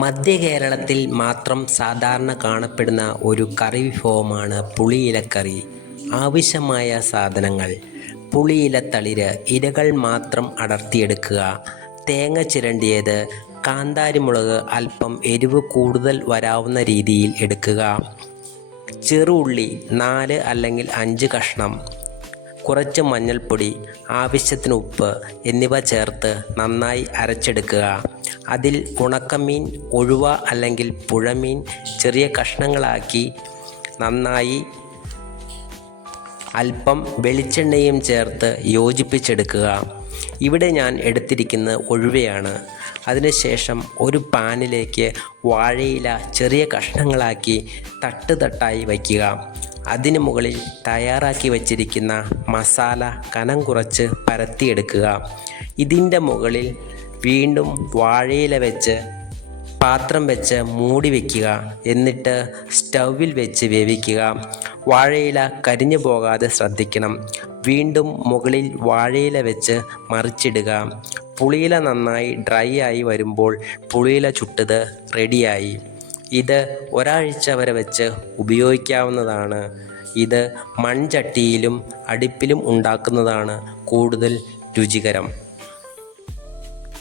മധ്യ കേരളത്തിൽ മാത്രം സാധാരണ കാണപ്പെടുന്ന ഒരു കറി വിഭവമാണ് പുളിയിലക്കറി. ആവശ്യമായ സാധനങ്ങൾ: പുളിയിലത്തളിര്, ഇലകൾ മാത്രം അടർത്തിയെടുക്കുക, തേങ്ങ ചിരണ്ടിയത്, കാന്താരിമുളക് അല്പം എരിവ് കൂടുതൽ വരാവുന്ന രീതിയിൽ എടുക്കുക, ചെറുള്ളി 4 അല്ലെങ്കിൽ 5 കഷ്ണം, കുറച്ച് മഞ്ഞൾപ്പൊടി, ആവശ്യത്തിന് ഉപ്പ് എന്നിവ ചേർത്ത് നന്നായി അരച്ചെടുക്കുക. അതിൽ ഉണക്കമീൻ, ഉഴുവ അല്ലെങ്കിൽ പുഴമീൻ ചെറിയ കഷ്ണങ്ങളാക്കി നന്നായി അല്പം വെളിച്ചെണ്ണയും ചേർത്ത് യോജിപ്പിച്ചെടുക്കുക. ഇവിടെ ഞാൻ എടുത്തിരിക്കുന്നത് ഉഴുവയാണ്. അതിനുശേഷം ഒരു പാനിലേക്ക് വാഴയില ചെറിയ കഷ്ണങ്ങളാക്കി തട്ടായി വയ്ക്കുക. അതിനു മുകളിൽ തയ്യാറാക്കി വച്ചിരിക്കുന്ന മസാല കനം കുറച്ച് പരത്തിയെടുക്കുക. ഇതിൻ്റെ മുകളിൽ വീണ്ടും വാഴയില വെച്ച് പാത്രം വെച്ച് മൂടി വയ്ക്കുക. എന്നിട്ട് സ്റ്റൗവിൽ വെച്ച് വേവിക്കുക. വാഴയില കരിഞ്ഞു പോകാതെ ശ്രദ്ധിക്കണം. വീണ്ടും മുകളിൽ വാഴയില വെച്ച് മറിച്ചിടുക. പുളിയില നന്നായി ഡ്രൈ ആയി വരുമ്പോൾ പുളിയില ചുട്ടത് റെഡിയായി. ഇത് ഒരാഴ്ച വരെ വെച്ച് ഉപയോഗിക്കാവുന്നതാണ്. ഇത് മൺചട്ടിയിലും അടുപ്പിലും ഉണ്ടാക്കുന്നതാണ് കൂടുതൽ രുചികരം.